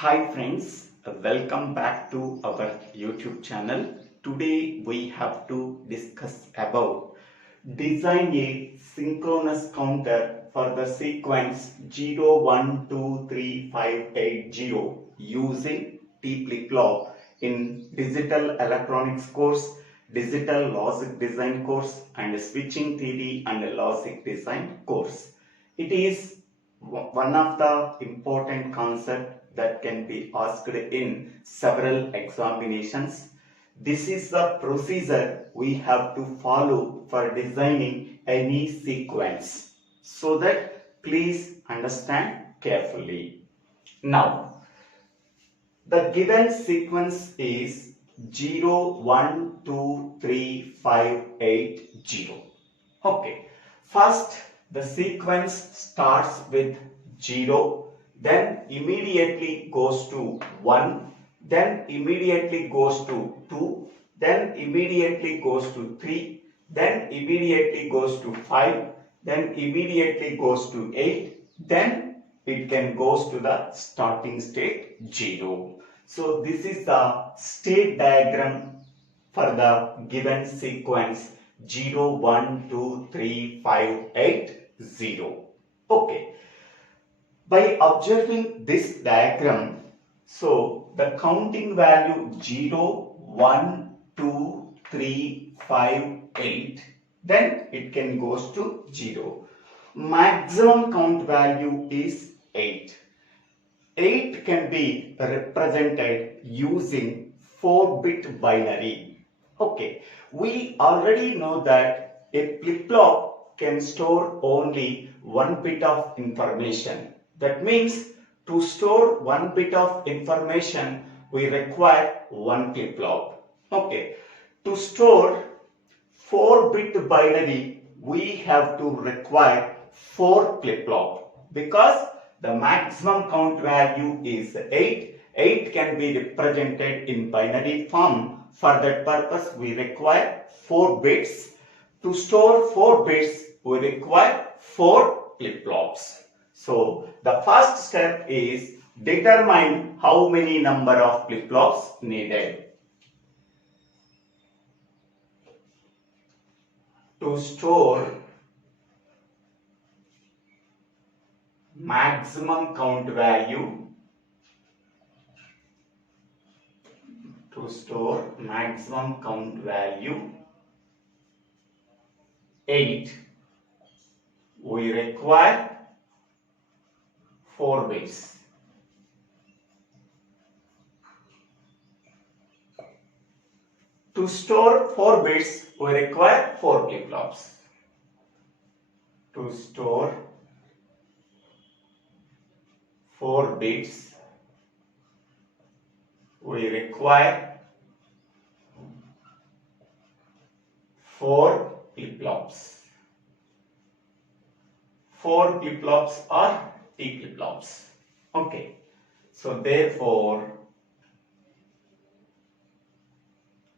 Hi friends, welcome back to our YouTube channel. Today we have to discuss about design a synchronous counter for the sequence 0, 1, 2, 3, 5, 8, 0 using T flip-flop in digital electronics course, digital logic design course and switching theory and logic design course. It is one of the important concepts that can be asked in several examinations. This is the procedure we have to follow for designing any sequence. So that please understand carefully. Now, the given sequence is 0, 1, 2, 3, 5, 8, 0. Okay. First, the sequence starts with 0. Then immediately goes to 1, then immediately goes to 2, then immediately goes to 3, then immediately goes to 5, then immediately goes to 8, then it can goes to the starting state 0. So this is the state diagram for the given sequence 0, 1, 2, 3, 5, 8, 0. Okay. By observing this diagram, so the counting value 0, 1, 2, 3, 5, 8, then it can goes to 0. Maximum count value is 8. 8 can be represented using 4-bit binary. Okay, we already know that a flip-flop can store only 1 bit of information. That means to store 1 bit of information, we require 1 flip-flop. Okay. To store 4-bit binary, we have to require 4 flip-flop because the maximum count value is 8. 8 can be represented in binary form. For that purpose, we require 4 bits. To store 4 bits, we require 4 flip-flops. So, the first step is determine how many number of flip-flops needed. To store maximum count value, 8, we require 4 bits. To store 4 bits, we require 4 flip-flops. To store 4 bits, we require 4 flip-flops. 4 flip-flops are T flip-flops. Okay. So therefore,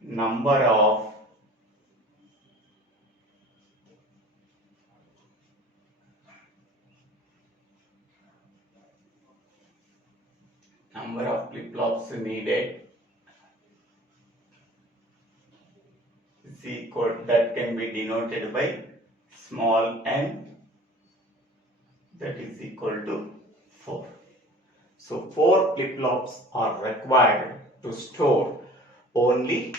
number of flip-flops needed is equal, that can be denoted by small n, that is equal to 4. So 4 flip-flops are required to store only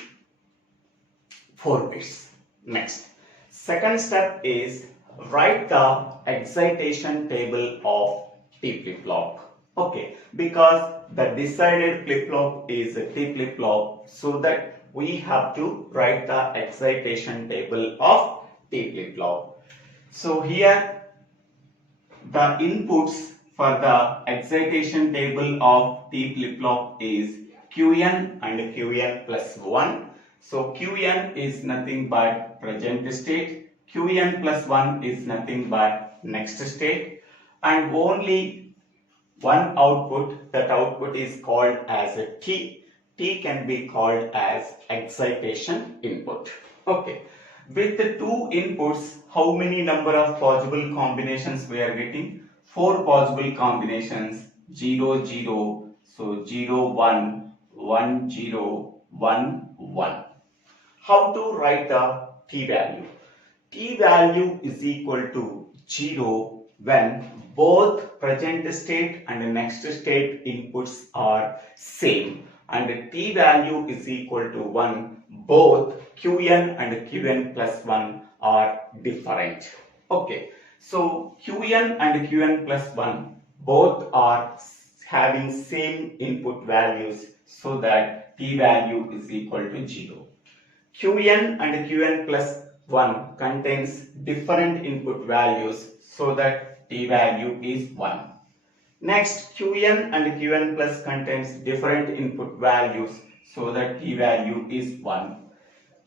4 bits. Next, second step is write the excitation table of T flip-flop. Okay, because the decided flip-flop is a T flip-flop, so that we have to write the excitation table of T flip-flop. So here the inputs for the excitation table of T flip-flop is Qn and Qn plus 1. So Qn is nothing but present state, Qn plus 1 is nothing but next state, and only one output, that output is called as a T. T can be called as excitation input. Okay. With the 2 inputs, how many number of possible combinations we are getting? 4 possible combinations, 0, 0, So 0, 1, 1, 0, 1, 1. How to write the t value? T value is equal to 0 when both present state and next state inputs are same, and t value is equal to 1 both qn and qn plus 1 are different. Okay, so qn and qn plus 1 both are having same input values, so that t value is equal to 0. qn and qn plus 1 contains different input values, so that t value is 1. Next, qn and qn plus contains different input values, so that t value is 1.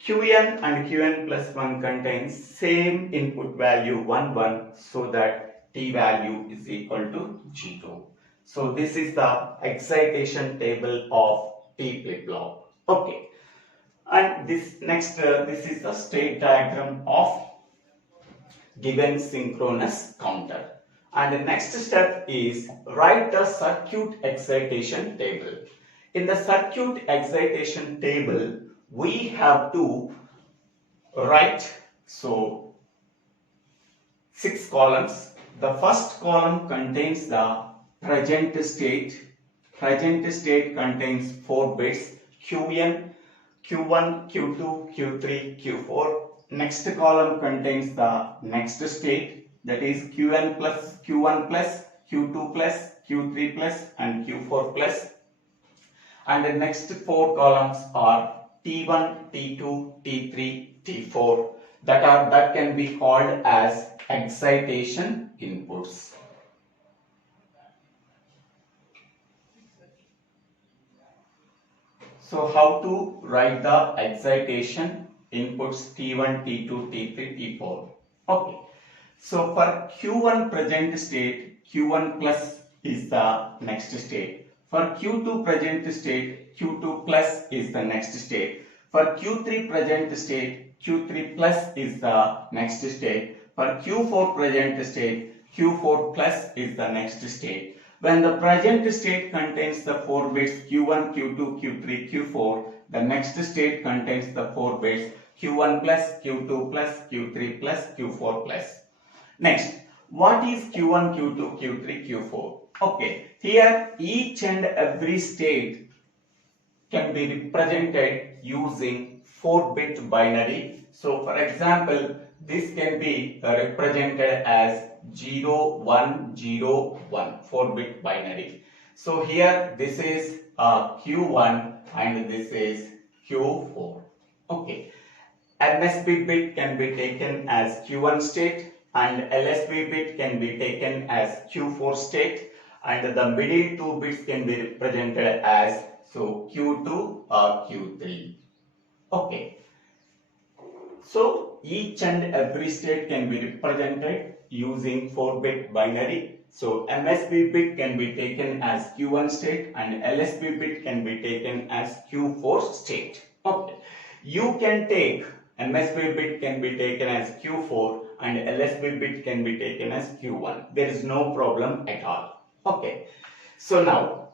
qn and qn plus 1 contains same input value 1, 1, so that t value is equal to 0. So this is the excitation table of t flip-flop. Okay. And this next, this is the state diagram of given synchronous counter. And the next step is write the circuit excitation table. In the circuit excitation table, we have to write 6 columns. The first column contains the present state. Present state contains 4 bits: qn, Q1, Q2, Q3, Q4. Next column contains the next state, that is Qn plus, Q1 plus, Q2 plus, Q3 plus and Q4 plus. And the next 4 columns are T1, T2, T3, T4 that can be called as excitation inputs. So how to write the excitation inputs T1, T2, T3, T4. Okay. So for Q1 present state, Q1 plus is the next state. For Q2 present state, Q2 plus is the next state. For Q3 present state, Q3 plus is the next state. For Q4 present state, Q4 plus is the next state. When the present state contains the 4 bits Q1, Q2, Q3, Q4, the next state contains the 4 bits Q1 plus, Q2 plus, Q3 plus, Q4 plus. Next, what is Q1, Q2, Q3, Q4? Okay, here each and every state can be represented using 4-bit binary. So for example, this can be represented as 0, 1, 0, 1, 4-bit binary. So here this is Q1 and this is Q4. Okay. MSB bit can be taken as Q1 state and LSB bit can be taken as Q4 state, and the middle 2 bits can be represented as Q2 or Q3. Okay. So each and every state can be represented using 4-bit binary. So MSB bit can be taken as Q1 state and LSB bit can be taken as Q4 state. Okay. You can take MSB bit can be taken as Q4 and LSB bit can be taken as Q1. There is no problem at all. Okay. So now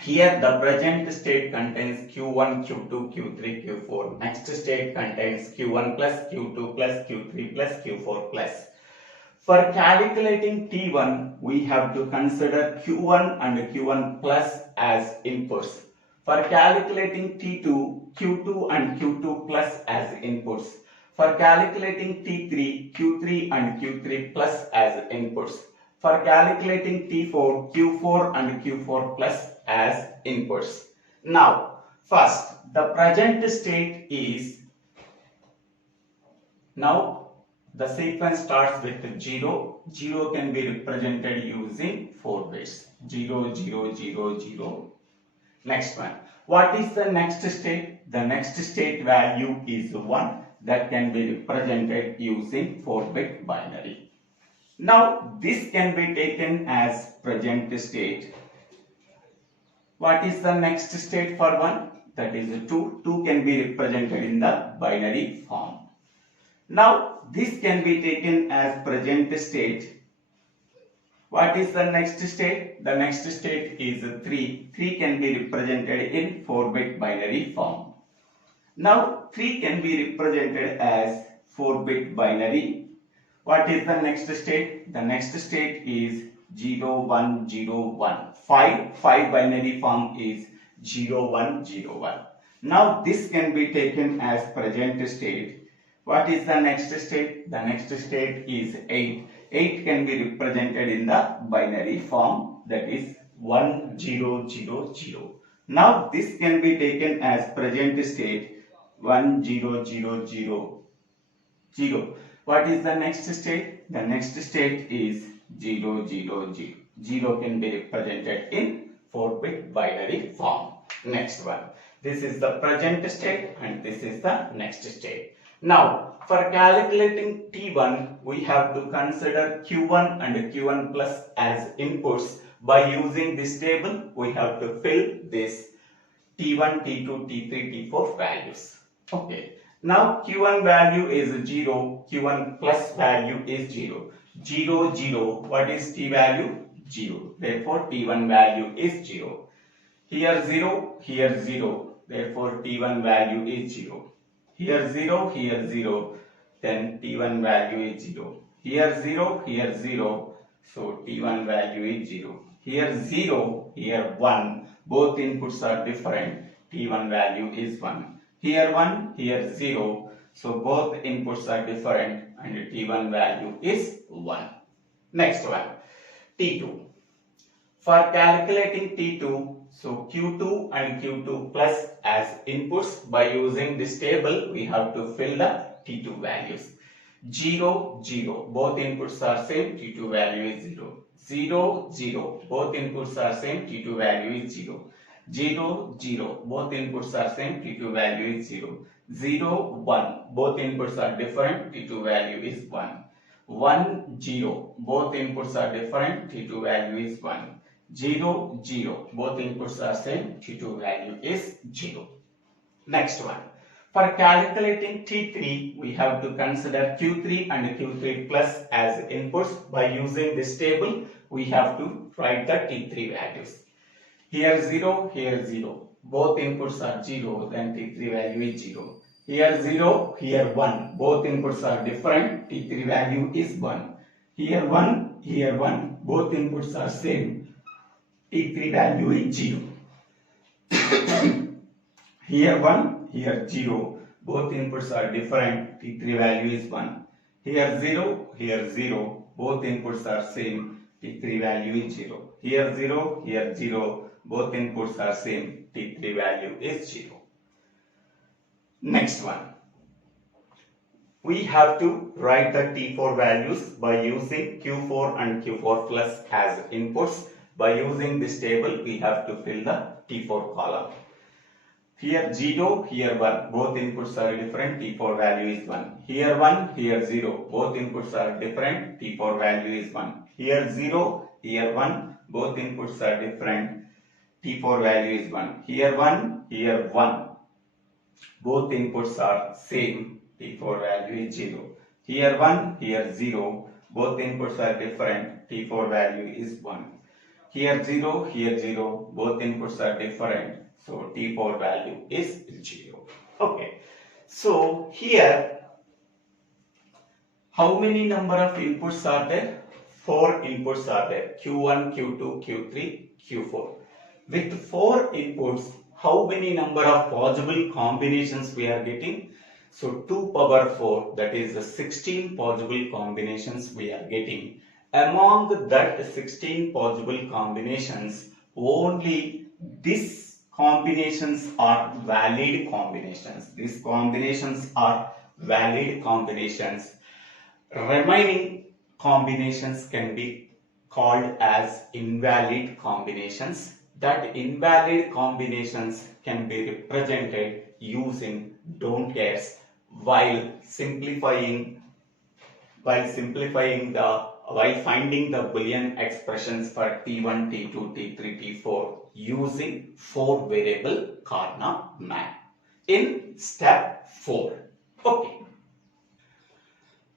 here the present state contains Q1, Q2, Q3, Q4. Next state contains Q1 plus, Q2 plus, Q3 plus, Q4 plus. For calculating T1, we have to consider Q1 and Q1 plus as inputs. For calculating T2, Q2 and Q2 plus as inputs. For calculating T3, Q3 and Q3 plus as inputs. For calculating T4, Q4 and Q4 plus as inputs. Now, first, the present state is, now the sequence starts with 0. 0 can be represented using 4 bits. 0, 0, 0, 0. Next one. What is the next state? The next state value is 1. That can be represented using 4-bit binary. Now, this can be taken as present state. What is the next state for 1? That is 2. 2 can be represented in the binary form. Now, this can be taken as present state. What is the next state? The next state is 3. 3 can be represented in 4-bit binary form. Now 3 can be represented as 4-bit binary. What is the next state? The next state is 0, 1, 0, 1. 5 binary form is 0, 1, 0, 1. Now this can be taken as present state. What is the next state? The next state is 8. 8 can be represented in the binary form, that is 1, 0, 0, 0. Now this can be taken as present state 1, 0, 0, 0, 0. What is the next state? The next state is 0, 0, 0. 0 can be represented in 4-bit binary form. Next one. This is the present state and this is the next state. Now, for calculating T1, we have to consider Q1 and Q1 plus as inputs. By using this table, we have to fill this T1, T2, T3, T4 values. Okay. Now, Q1 value is 0, Q1 plus value is 0. 0, 0. What is T value? 0. Therefore, T1 value is 0. Here 0, here 0. Therefore, T1 value is 0. Here 0, here 0. Then T1 value is 0. Here 0, here 0. So, T1 value is 0. Here 0, here 1. Both inputs are different. T1 value is 1. Here 1, here 0. So, both inputs are different and T1 value is 1. Next one, T2. For calculating T2, so Q2 and Q2 plus as inputs. By using this table, we have to fill the T2 values. 0, 0. Both inputs are same. T2 value is 0. 0, 0. Both inputs are same. T2 value is 0. 0, 0. Both inputs are same. T2 value is 0. 0, 1. Both inputs are different. T2 value is 1. 1, 0. Both inputs are different. T2 value is 1. 0, 0. Both inputs are same. T2 value is 0. Next one. For calculating T3, we have to consider Q3 and Q3 plus as inputs. By using this table, we have to write the T3 values. Here 0, here 0. Both inputs are 0, then T3 value is 0. Here 0, here 1. Both inputs are different. T3 value is 1. Here 1, here 1. Both inputs are same. T3 value is 0. Here 1, here 0. Both inputs are different. T3 value is 1. Here 0, here 0. Both inputs are same. T3 value is 0. Here 0, here 0. Both inputs are same. T3 value is 0. Next one. We have to write the T4 values by using Q4 and Q4 plus as inputs. By using this table, we have to fill the T4 column. Here 0, here 1. Both inputs are different. T4 value is 1. Here 1, here 0. Both inputs are different. T4 value is 1. Here 0, here 1. Both inputs are different. T4 value is 1. Here 1, here 1. Both inputs are same. T4 value is 0. Here 1, here 0. Both inputs are different. T4 value is 1. Here 0, here 0. Both inputs are different. So T4 value is 0. Okay. So here, how many number of inputs are there? 4 inputs are there. Q1, Q2, Q3, Q4. With 4 inputs, how many number of possible combinations we are getting? So 2 power 4, that is the 16 possible combinations we are getting. Among that 16 possible combinations, only these combinations are valid combinations. These combinations are valid combinations. Remaining combinations can be called as invalid combinations. That invalid combinations can be represented using don't cares while finding the Boolean expressions for T1, T2, T3, T4 using 4 variable Karnaugh map in step 4. Okay.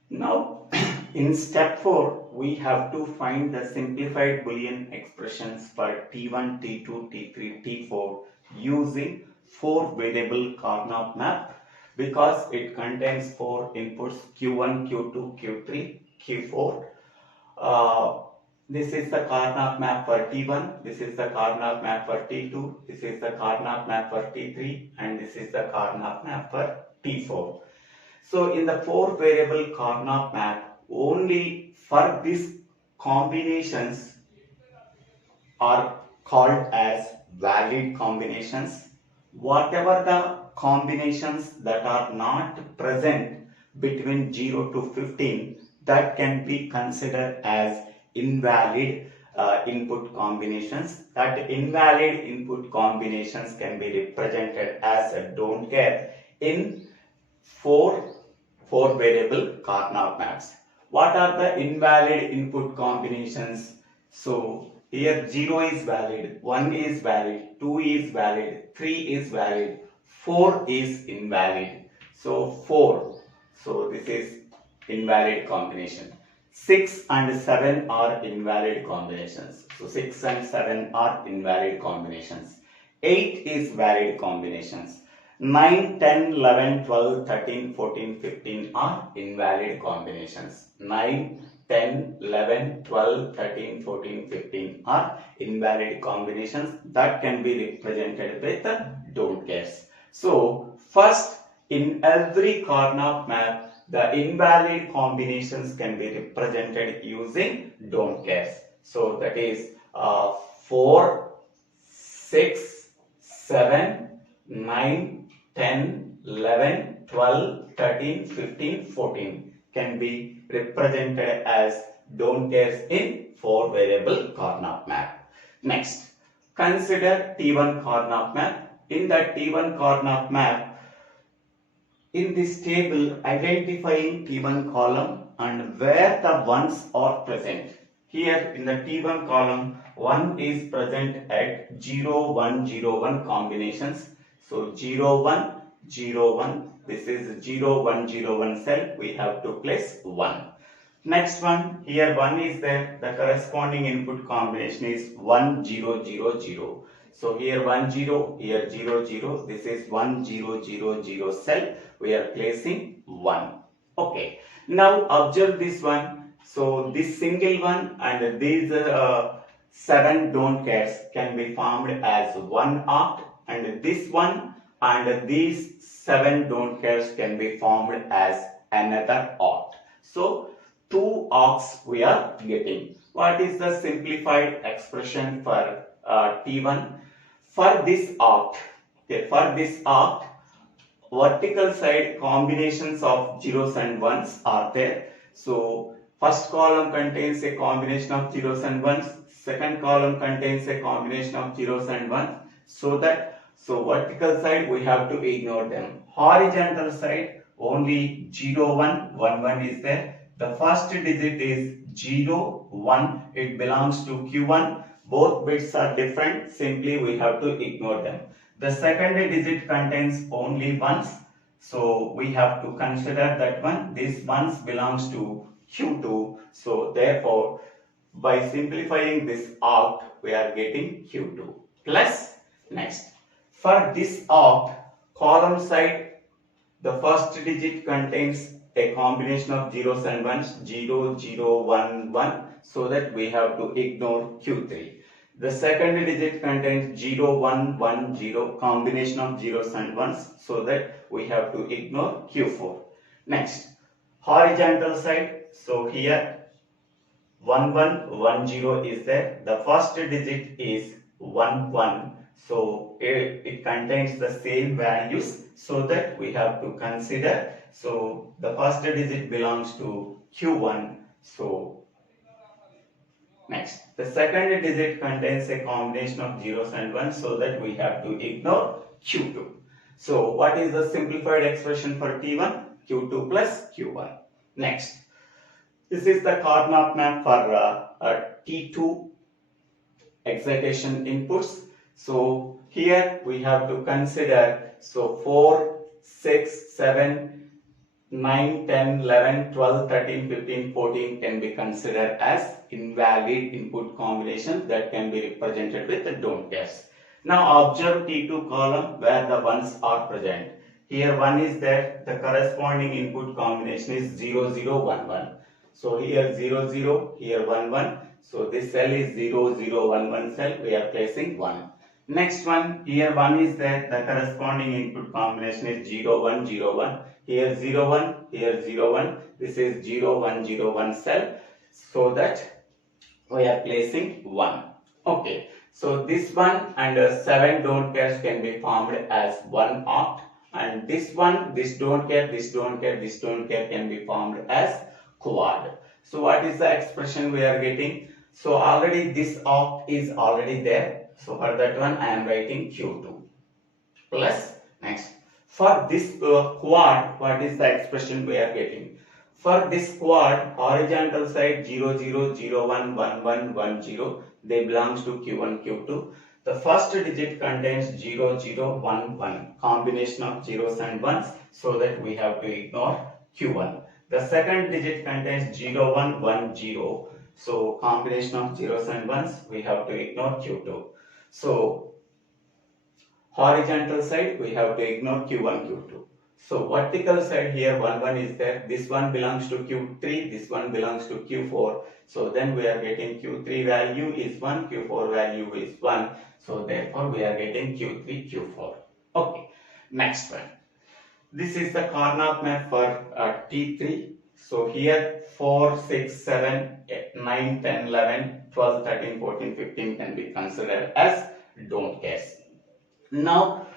Now in step 4, we have to find the simplified Boolean expressions for T1, T2, T3, T4 using 4 variable Karnaugh map because it contains 4 inputs Q1, Q2, Q3, Q4. This is the Karnaugh map for T1, this is the Karnaugh map for T2, this is the Karnaugh map for T3, and this is the Karnaugh map for T4. So in the 4 variable Karnaugh map, only for these combinations are called as valid combinations. Whatever the combinations that are not present between 0 to 15, that can be considered as invalid input combinations. That invalid input combinations can be represented as a don't care in 4 variable Karnaugh maps. What are the invalid input combinations? So here 0 is valid, 1 is valid, 2 is valid, 3 is valid, 4 is invalid. So 4. So this is invalid combination. 6 and 7 are invalid combinations. So 6 and 7 are invalid combinations. 8 is valid combinations. 9, 10, 11, 12, 13, 14, 15 are invalid combinations. 9, 10, 11, 12, 13, 14, 15 are invalid combinations that can be represented with don't cares. So first, in every Karnaugh map, the invalid combinations can be represented using don't cares. So that is 4, 6, 7, 9, 10, 11, 12, 13, 15, 14 can be represented as don't cares in 4 variable Karnaugh map. Next, consider T1 Karnaugh map. In that T1 Karnaugh map, in this table, identifying T1 column and where the ones are present. Here in the T1 column, 1 is present at 0, 1, 0, 1 combinations. So 0, 1, 0, 1. This is 0, 1, 0, 1 cell. We have to place 1. Next one, here 1 is there. The corresponding input combination is 1, 0, 0, 0. So here 1, 0, here 0, 0. This is 1, 0, 0, 0 cell. We are placing 1. Okay. Now observe this one. So this single one and these 7 don't cares can be formed as one arc, and this one and these 7 don't cares can be formed as another arc. So 2 arcs we are getting. What is the simplified expression for T1? For this arc, okay, for this arc, vertical side combinations of zeros and ones are there. So first column contains a combination of zeros and ones, second column contains a combination of zeros and ones. So vertical side we have to ignore them. Horizontal side only 0, 1, 1, 1 is there. The first digit is 0, 1. It belongs to Q1. Both bits are different. Simply we have to ignore them. The second digit contains only ones. So we have to consider that one. This ones belongs to Q2. So therefore, by simplifying this arc, we are getting Q2. Plus, next, for this arc, column side, the first digit contains a combination of zeros and ones, 0, 0, 1, 1, so that we have to ignore Q3. The second digit contains 0, 1, 1, 0, combination of zeros and ones, so that we have to ignore Q4. Next, horizontal side, so here 1, 1, 1, 0 is there. The first digit is 1, 1. So it contains the same values, so that we have to consider. So the first digit belongs to Q1. So next, the second digit contains a combination of zeros and ones, so that we have to ignore Q2. So what is the simplified expression for T1? Q2 plus Q1. Next, this is the Karnaugh map for T2 excitation inputs. So here we have to consider, so 4, 6, 7, 9, 10, 11, 12, 13, 15, 14 can be considered as invalid input combinations that can be represented with the don't cares. Now observe T2 column where the ones are present. Here 1 is there, the corresponding input combination is 0, 0, 1, 1. So here 0, 0, here 1, 1. So this cell is 0, 0, 1, 1 cell, we are placing 1. Next one, here 1 is there, the corresponding input combination is 0, 1, 0, 1. Here 0, 1, here 0, 1. This is 0, 1, 0, 1 cell. So that we are placing 1. Okay. So this one and 7 don't cares can be formed as one oct. And this one, this don't care, this don't care, this don't care can be formed as quad. So what is the expression we are getting? So already this oct is already there. So for that one I am writing Q2 plus next. For this quad, what is the expression we are getting? For this quad, horizontal side 0, 0, 0, 1, 1, 1, 1, 0, they belongs to Q1, Q2. The first digit contains 0, 0, 1, 1, combination of zeros and ones, so that we have to ignore Q1. The second digit contains 0, 1, 1, 0, so combination of zeros and ones, we have to ignore Q2. So horizontal side we have to ignore Q1, Q2. So vertical side here 1, 1 is there. This one belongs to Q3, this one belongs to Q4. So then we are getting Q3 value is 1, Q4 value is 1. So therefore we are getting Q3, Q4. Okay, next one. This is the Karnaugh map for T3. So here 4, 6, 7, 8, 9, 10, 11, 12, 13, 14, 15 can be considered as don't cares. Now,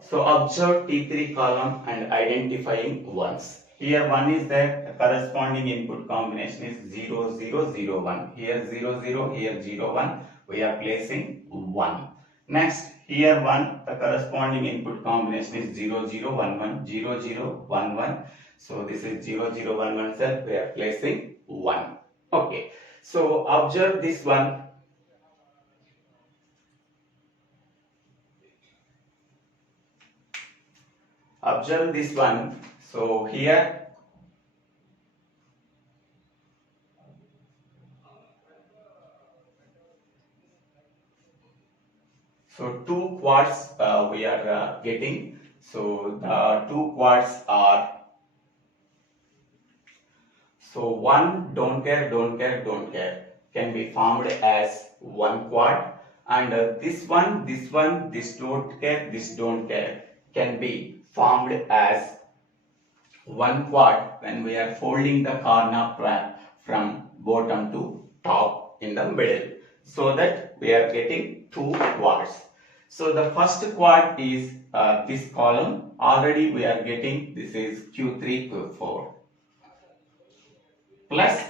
so observe T3 column and identifying ones. Here 1 is there, the corresponding input combination is 0, 0, 0, 1. Here 0, 0, here 0, 1. We are placing 1. Next, here 1, the corresponding input combination is 0, 0, 1, 1, 0, 0, 1, 1. So this is 0, 0, 1, 1 cell, we are placing 1. Okay, so observe this one. Observe this one. So here so two quads we are getting. So the two quads are, so one don't care, don't care, don't care can be formed as one quad, and this one, this don't care, this don't care can be formed as one quad when we are folding the Karnaugh trap from bottom to top in the middle, so that we are getting two quads. So the first quad is this column, already we are getting, this is Q3, Q4, plus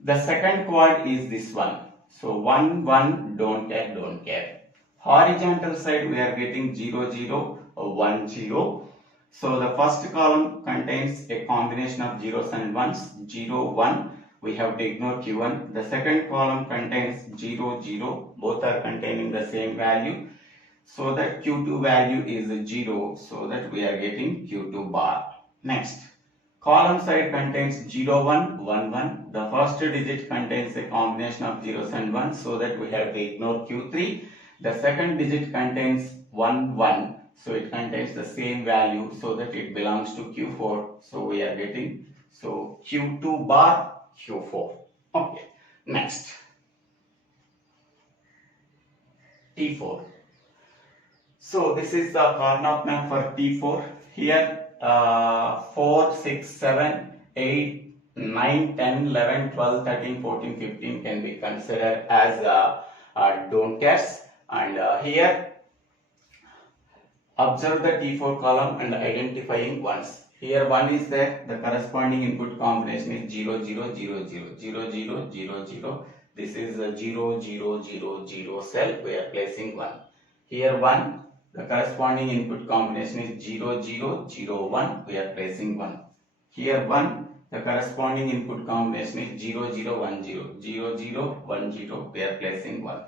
the second quad is this one. So 1, 1, don't care, don't care. Horizontal side we are getting 0, 0, 1, 0. So the first column contains a combination of zeros and ones, 0, 1. We have to ignore Q1. The second column contains 0, 0. Both are containing the same value. So that Q2 value is 0. So that we are getting Q2 bar. Next, column side contains 0, 1, 1, 1. The first digit contains a combination of zeros and ones. So that we have to ignore Q3. The second digit contains 1, 1. So it contains the same value, so that it belongs to Q4. So we are getting, so Q2 bar, Q4. Okay, next, T4. So this is the Karnaugh map for T4. Here 4, 6, 7, 8, 9, 10, 11, 12, 13, 14, 15 can be considered as don't cares. And here observe the T4 column and identifying ones. Here 1 is there, the corresponding input combination is 0, 0, 0, 0, 0, 0, 0, 0. This is a 0, 0, 0, 0 cell, we are placing 1. Here 1, the corresponding input combination is 0, 0, 0, 1, we are placing 1. Here 1, the corresponding input combination is 0, 0, 1, 0, 0, 0, 1, 0, we are placing 1.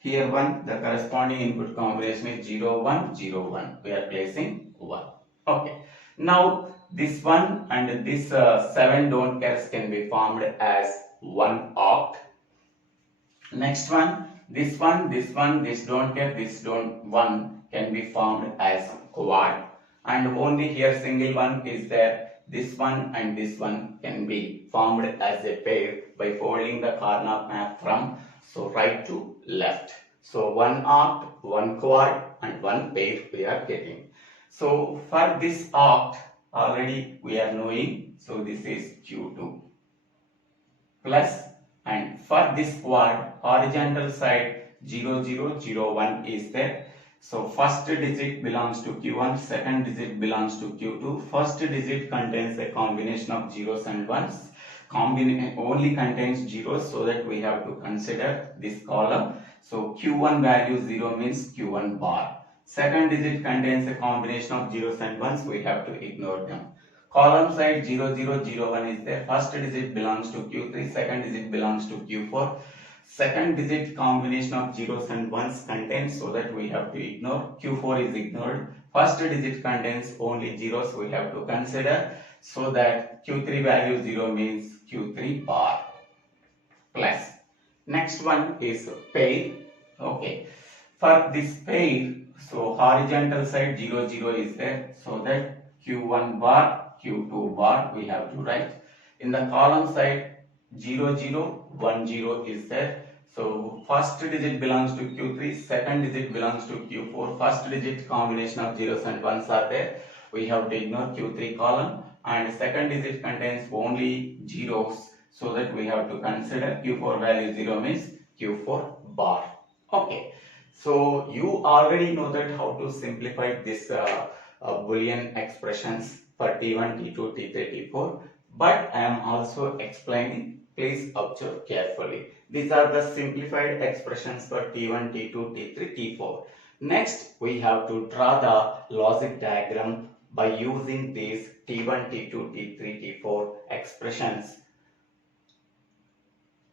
Here 1, the corresponding input combination is 0, 1, 0, 1. We are placing 1. Okay. Now this one and this 7 don't cares can be formed as one oct. Next one, this don't care, this don't one can be formed as quad, and only here single one is there. This one and this one can be formed as a pair by folding the Karnaugh map from right to left. So one oct, one quad and one pair we are getting. So for this oct already we are knowing, so this is Q2 plus, and for this quad horizontal side 0 0 0 1 is there. So first digit belongs to Q1, second digit belongs to Q2. First digit contains a combination of zeros and ones. Only contains zeros, so that we have to consider this column. So Q1 value 0 means Q1 bar. Second digit contains a combination of zeros and ones, we have to ignore them. Column side 0 0 0 1 is there. First digit belongs to Q3, second digit belongs to Q4. Second digit combination of zeros and ones contains, so that we have to ignore. Q4 is ignored. First digit contains only zeros, we have to consider, so that Q3 value 0 means Q3 bar plus. Next one is pair. Okay, for this pair, so horizontal side 0 0 is there, so that Q1 bar, Q2 bar we have to write. In the column side 0 0 1 0 is there. So first digit belongs to Q3, second digit belongs to Q4. First digit combination of zeros and ones are there, we have to ignore Q3 column, and second digit contains only zeros, so that we have to consider Q4 value 0 means Q4 bar. Okay, so you already know that how to simplify this Boolean expressions for T1, T2, T3, T4, but I am also explaining. Please observe carefully. These are the simplified expressions for T1, T2, T3, T4. Next, we have to draw the logic diagram by using these T1, T2, T3, T4 expressions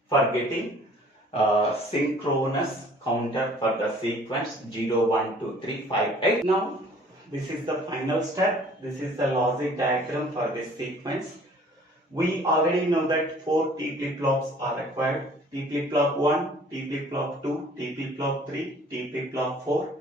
for getting synchronous counter for the sequence 0, 1, 2, 3, 5, 8. Now, this is the final step. This is the logic diagram for this sequence. We already know that 4 T flip-flops are required. T flip-flop 1, T flip-flop 2, T flip-flop 3, T flip-flop 4.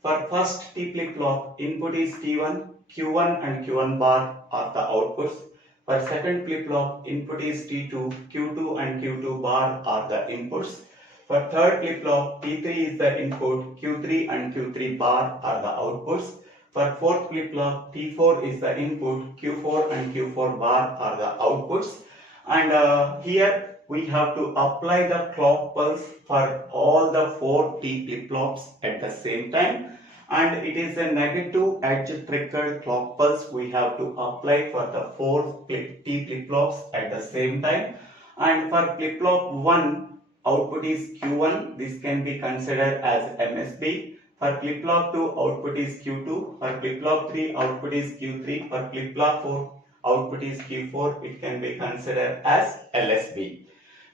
For first T flip-flop, input is T1, Q1 and Q1 bar are the outputs. For second flip-flop, input is T2, Q2 and Q2 bar are the inputs. For third flip-flop, T3 is the input, Q3 and Q3 bar are the outputs. For fourth flip-flop, T4 is the input, Q4 and Q4 bar are the outputs. And here we have to apply the clock pulse for all the 4 T flip-flops at the same time. And it is a negative edge triggered clock pulse we have to apply for the 4 T flip-flops at the same time. And for flip-flop 1, output is Q1. This can be considered as MSB. For flip-flop 2, output is Q2. For flip-flop 3, output is Q3. For flip-flop 4, output is Q4. It can be considered as LSB.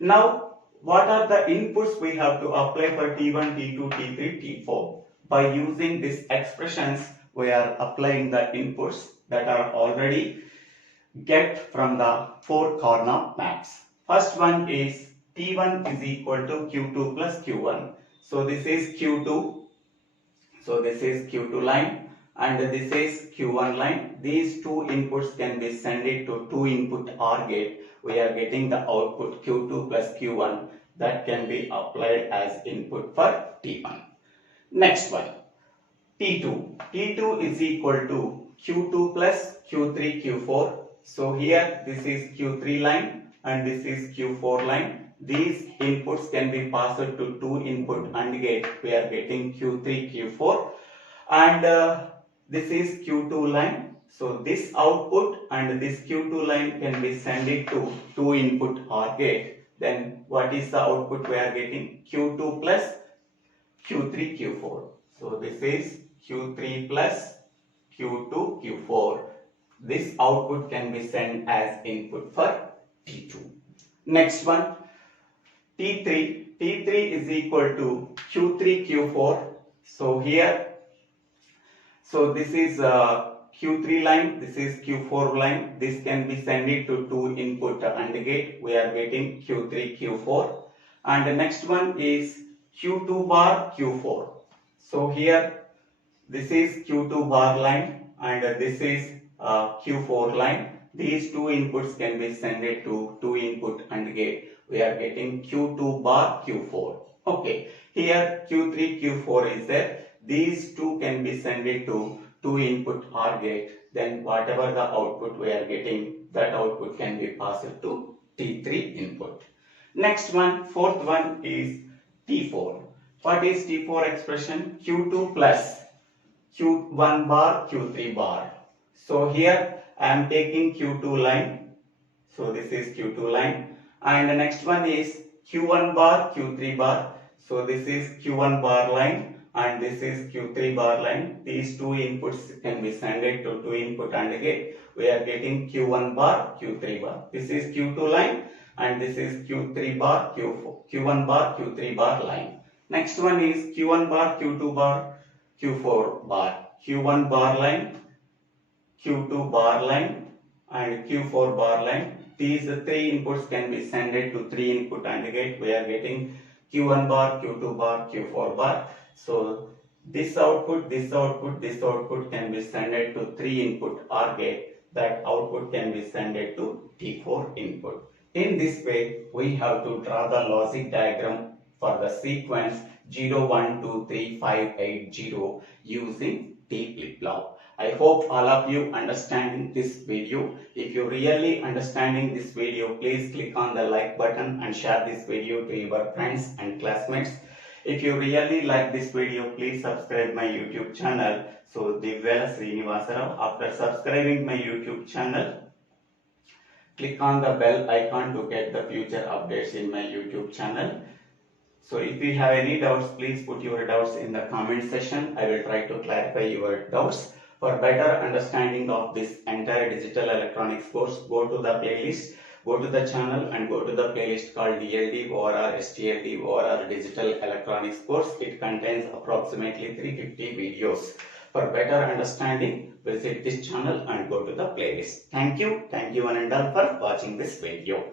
Now, what are the inputs we have to apply for T1, T2, T3, T4? By using these expressions, we are applying the inputs that are already get from the 4 Karnaugh maps. First one is T1 is equal to Q2 plus Q1. So this is Q2. So this is Q2 line and this is Q1 line. These two inputs can be sent to 2 input OR gate. We are getting the output Q2 plus Q1 that can be applied as input for T1. Next one, T2. T2 is equal to Q2 plus Q3 Q4. So here this is Q3 line and this is Q4 line. These inputs can be passed to 2 input AND gate. We are getting Q3, Q4 and this is Q2 line. So this output and this Q2 line can be sent to 2 input OR gate. Then what is the output we are getting? Q2 plus Q3, Q4. So this is Q3 plus Q2, Q4. This output can be sent as input for T2. Next one, T3. T3 is equal to Q3, Q4. So here, so this is Q3 line, this is Q4 line. This can be sent it to 2 input AND gate. We are getting Q3, Q4. And the next one is Q2 bar, Q4. So here this is Q2 bar line and this is Q4 line. These two inputs can be sent it to 2 input AND gate. We are getting Q2 bar, Q4. Okay, here Q3, Q4 is there. These two can be sent it to 2 input OR gate. Then whatever the output we are getting, that output can be passed to T3 input. Next one, fourth one is T4. What is T4 expression? Q2 plus Q1 bar, Q3 bar. So here I am taking Q2 line. So this is Q2 line. And the next one is Q1 bar, Q3 bar. So this is Q1 bar line and this is Q3 bar line. These two inputs can be sent to 2 input AND gate. We are getting Q1 bar, Q3 bar. This is Q2 line and this is Q3 bar, Q1 bar, Q3 bar line. Next one is Q1 bar, Q2 bar, Q4 bar. Q1 bar line, Q2 bar line and Q4 bar line. These 3 inputs can be sent to 3 input AND gate. We are getting Q1 bar, Q2 bar, Q4 bar. So this output, this output, this output can be sent to 3 input OR gate. That output can be sent to T4 input. In this way, we have to draw the logic diagram for the sequence 0, 1, 2, 3, 5, 8, 0 using T flip-flop. I hope all of you understanding this video. If you really understanding this video, please click on the like button and share this video to your friends and classmates. If you really like this video, please subscribe my YouTube channel. So Divya Srinivasarao. After subscribing my YouTube channel, click on the bell icon to get the future updates in my YouTube channel. So if you have any doubts, please put your doubts in the comment section. I will try to clarify your doubts. For better understanding of this entire digital electronics course, go to the playlist, go to the channel and go to the playlist called DLD, ORR, STLD, ORR Digital Electronics course. It contains approximately 350 videos. For better understanding, visit this channel and go to the playlist. Thank you one and all for watching this video.